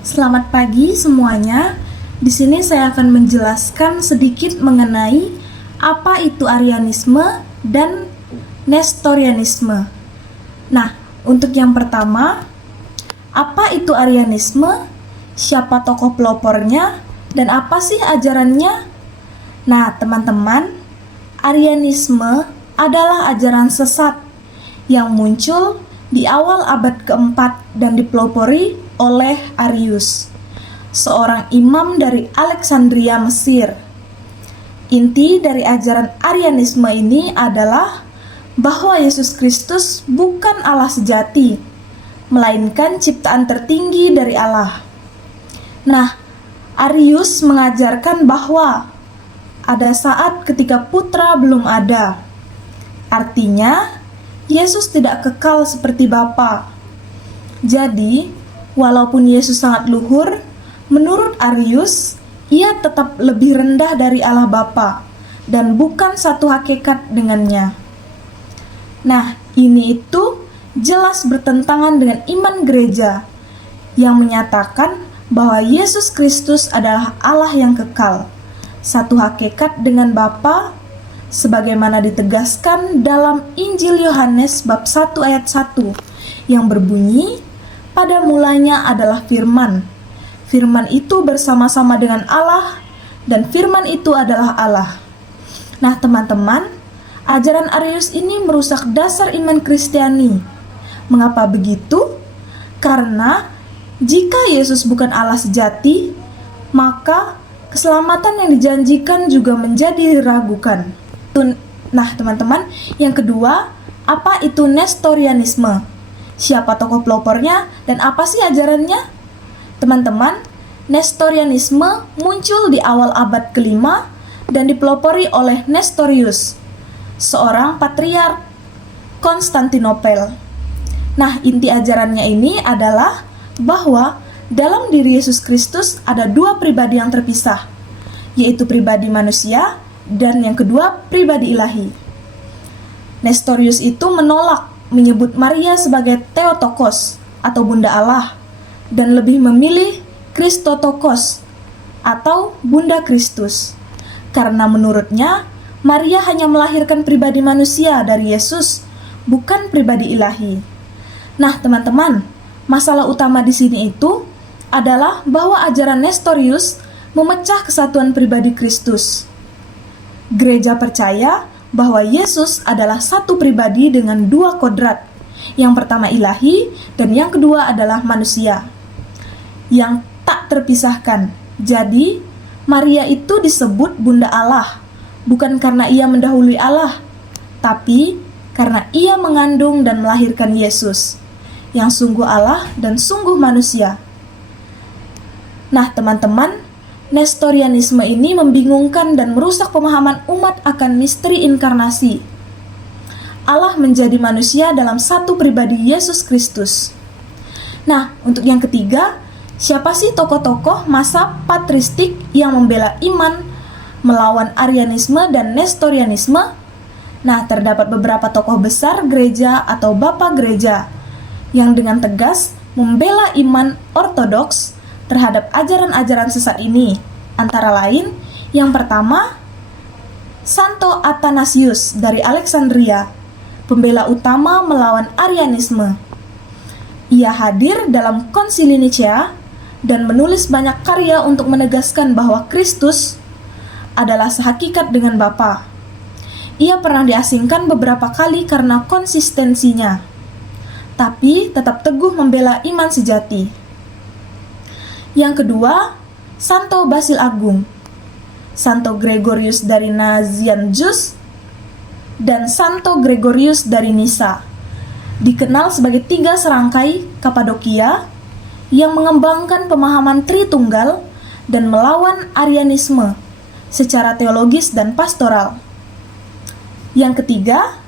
Selamat pagi semuanya. Di sini saya akan menjelaskan sedikit mengenai apa itu Arianisme dan Nestorianisme. Nah, untuk yang pertama, apa itu Arianisme? Siapa tokoh pelopornya? Dan apa sih ajarannya? Nah, teman-teman, Arianisme adalah ajaran sesat yang muncul di awal abad keempat dan dipelopori oleh Arius, seorang imam dari Alexandria, Mesir. Inti dari ajaran Arianisme ini adalah bahwa Yesus Kristus bukan Allah sejati, melainkan ciptaan tertinggi dari Allah. Nah, Arius mengajarkan bahwa ada saat ketika putra belum ada. Artinya, Yesus tidak kekal seperti Bapa. Jadi, walaupun Yesus sangat luhur, menurut Arius, ia tetap lebih rendah dari Allah Bapa dan bukan satu hakikat dengannya. Nah, ini itu jelas bertentangan dengan iman gereja yang menyatakan bahwa Yesus Kristus adalah Allah yang kekal, satu hakikat dengan Bapa, sebagaimana ditegaskan dalam Injil Yohanes bab 1 ayat 1 yang berbunyi, pada mulanya adalah firman. Firman itu bersama-sama dengan Allah dan firman itu adalah Allah. Nah, teman-teman, ajaran Arius ini merusak dasar iman Kristiani. Mengapa begitu? Karena jika Yesus bukan Allah sejati, maka keselamatan yang dijanjikan juga menjadi diragukan. Nah, teman-teman, yang kedua, apa itu Nestorianisme? Siapa tokoh pelopornya dan apa sih ajarannya? Teman-teman, Nestorianisme muncul di awal abad kelima dan dipelopori oleh Nestorius, seorang patriark Konstantinopel. Nah, inti ajarannya ini adalah bahwa dalam diri Yesus Kristus ada dua pribadi yang terpisah, yaitu pribadi manusia dan yang kedua pribadi ilahi. Nestorius itu menolak menyebut Maria sebagai Theotokos atau Bunda Allah dan lebih memilih Christotokos atau Bunda Kristus, karena menurutnya Maria hanya melahirkan pribadi manusia dari Yesus, bukan pribadi ilahi. Nah, teman-teman, masalah utama di sini itu adalah bahwa ajaran Nestorius memecah kesatuan pribadi Kristus. Gereja percaya bahwa Yesus adalah satu pribadi dengan dua kodrat. Yang pertama ilahi dan yang kedua adalah manusia yang tak terpisahkan. Jadi, Maria itu disebut Bunda Allah, bukan karena ia mendahului Allah, tapi karena ia mengandung dan melahirkan Yesus, yang sungguh Allah dan sungguh manusia. Nah, teman-teman, Nestorianisme ini membingungkan dan merusak pemahaman umat akan misteri inkarnasi. Allah menjadi manusia dalam satu pribadi Yesus Kristus. Nah, untuk yang ketiga, siapa sih tokoh-tokoh masa patristik yang membela iman melawan Arianisme dan Nestorianisme? Nah, terdapat beberapa tokoh besar gereja atau bapa gereja yang dengan tegas membela iman ortodoks terhadap ajaran-ajaran sesat ini, antara lain yang pertama, Santo Athanasius dari Alexandria, pembela utama melawan Arianisme. Ia hadir dalam Konsili Nicea dan menulis banyak karya untuk menegaskan bahwa Kristus adalah sehakikat dengan Bapa. Ia pernah diasingkan beberapa kali karena konsistensinya, tapi tetap teguh membela iman sejati. Yang kedua, Santo Basil Agung, Santo Gregorius dari Nazianzus, dan Santo Gregorius dari Nisa, dikenal sebagai tiga serangkai Kapadokia yang mengembangkan pemahaman Tritunggal dan melawan Arianisme secara teologis dan pastoral. Yang ketiga,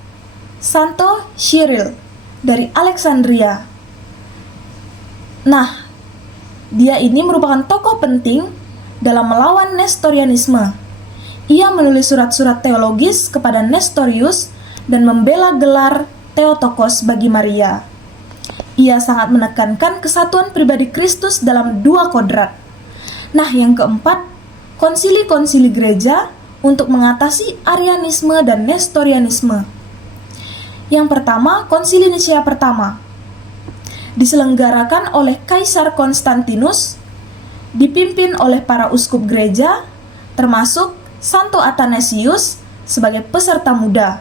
Santo Cyril dari Alexandria. Nah, dia ini merupakan tokoh penting dalam melawan Nestorianisme. Ia menulis surat-surat teologis kepada Nestorius dan membela gelar Theotokos bagi Maria. Ia sangat menekankan kesatuan pribadi Kristus dalam dua kodrat. Nah, yang keempat, konsili-konsili gereja untuk mengatasi Arianisme dan Nestorianisme. Yang pertama, Konsili Nicea pertama, diselenggarakan oleh Kaisar Konstantinus, dipimpin oleh para uskup gereja, termasuk Santo Athanasius sebagai peserta muda.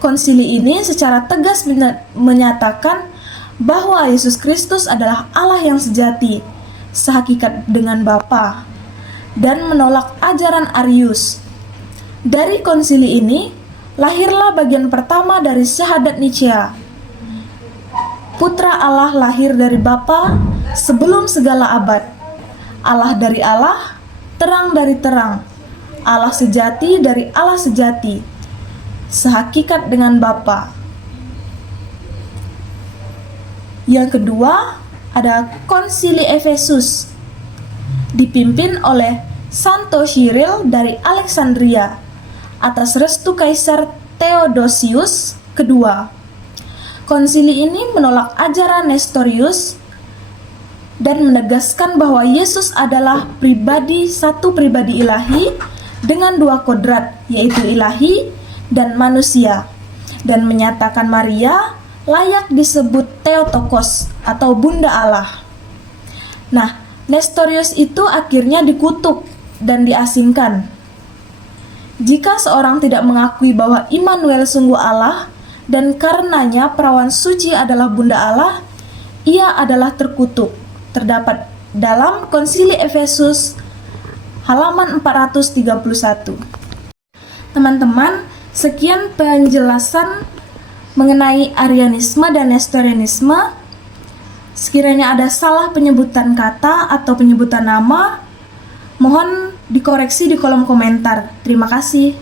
Konsili ini secara tegas menyatakan bahwa Yesus Kristus adalah Allah yang sejati, sehakikat dengan Bapa, dan menolak ajaran Arius. Dari konsili ini, lahirlah bagian pertama dari syahadat Nicea. Putra Allah lahir dari Bapa sebelum segala abad. Allah dari Allah, terang dari terang. Allah sejati dari Allah sejati, sehakikat dengan Bapa. Yang kedua, ada Konsili Efesus, dipimpin oleh Santo Cyril dari Alexandria atas restu Kaisar Theodosius II. Konsili ini menolak ajaran Nestorius dan menegaskan bahwa Yesus adalah satu pribadi ilahi dengan dua kodrat, yaitu ilahi dan manusia, dan menyatakan Maria layak disebut Theotokos atau Bunda Allah. Nah, Nestorius itu akhirnya dikutuk dan diasingkan. Jika seorang tidak mengakui bahwa Immanuel sungguh Allah dan karenanya perawan suci adalah Bunda Allah, ia adalah terkutuk. Terdapat dalam Konsili Efesus halaman 431. Teman-teman, sekian penjelasan mengenai Arianisme dan Nestorianisme. Sekiranya ada salah penyebutan kata atau penyebutan nama, mohon dikoreksi di kolom komentar. Terima kasih.